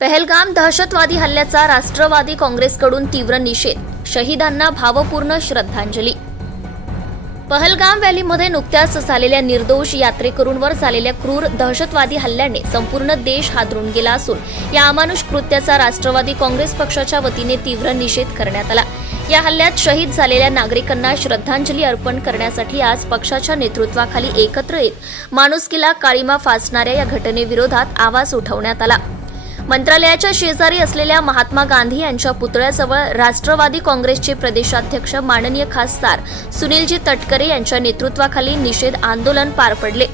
पहलगाम दहशतवादी हल्ल्याचा राष्ट्रवादी काँग्रेसकडून तीव्र निषेध. शहीदांना भावपूर्ण श्रद्धांजली. पहलगाम व्हॅलीमध्ये नुकत्याच झालेल्या निर्दोष यात्रेकरूंवर झालेल्या क्रूर दहशतवादी हल्ल्याने संपूर्ण देश हादरून गेला असून या अमानुष कृत्याचा राष्ट्रवादी काँग्रेस पक्षाच्या वतीने तीव्र निषेध करण्यात आला. या हल्ल्यात शहीद झालेल्या नागरिकांना श्रद्धांजली अर्पण करण्यासाठी आज पक्षाच्या नेतृत्वाखाली एकत्र येत माणुसकीला काळीमा फासणाऱ्या या घटनेविरोधात आवाज उठवण्यात आला. मंत्रालयाच्या शेजारी असलेल्या महात्मा गांधी यांच्या पुतळ्याजवळ राष्ट्रवादी काँग्रेसचे प्रदेशाध्यक्ष माननीय खासदार सुनीलजी तटकरे यांच्या नेतृत्वाखाली निषेध आंदोलन पार पडले.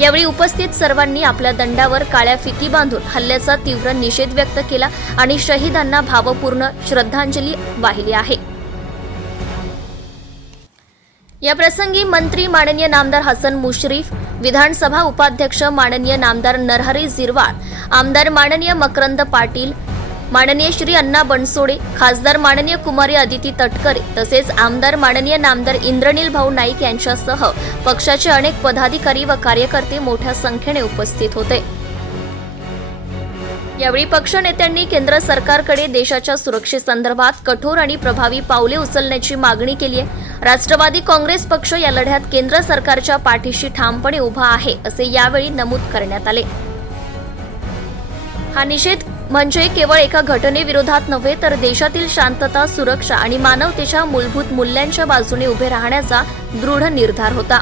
यावेळी उपस्थित सर्वांनी आपल्या दंडावर काळ्या फिती बांधून हल्ल्याचा तीव्र निषेध व्यक्त केला आणि शहीदांना भावपूर्ण श्रद्धांजली वाहिली आहे. या प्रसंगी मंत्री माननीय नामदार हसन मुश्रीफ विधानसभा उपाध्यक्ष माननीय नामदार नरहरी झिरवाळ आमदार माननीय मकरंद पाटील माननीय श्री अण्णा बनसोडे खासदार माननीय कुमारी अदिती तटकरे तसेच आमदार माननीय नामदार इंद्रनील भाऊ नाईक यांच्यासह पक्षाचे अनेक पदाधिकारी व कार्यकर्ते मोठ्या संख्येने उपस्थित होते. यावेळी पक्षनेत्यांनी केंद्र सरकारकडे देशाच्या सुरक्षेसंदर्भात कठोर आणि प्रभावी पावले उचलण्याची मागणी केली आहे. राष्ट्रवादी काँग्रेस पक्ष या लढ्यात केंद्र सरकारच्या पाठीशी ठामपणे उभा आहे असे यावेळी नमूद करण्यात आले. हा निषेध म्हणजे केवळ एका घटनेविरोधात नव्हे तर देशातील शांतता सुरक्षा आणि मानवतेच्या मूलभूत मूल्यांच्या बाजूने उभे राहण्याचा दृढ निर्धार होता.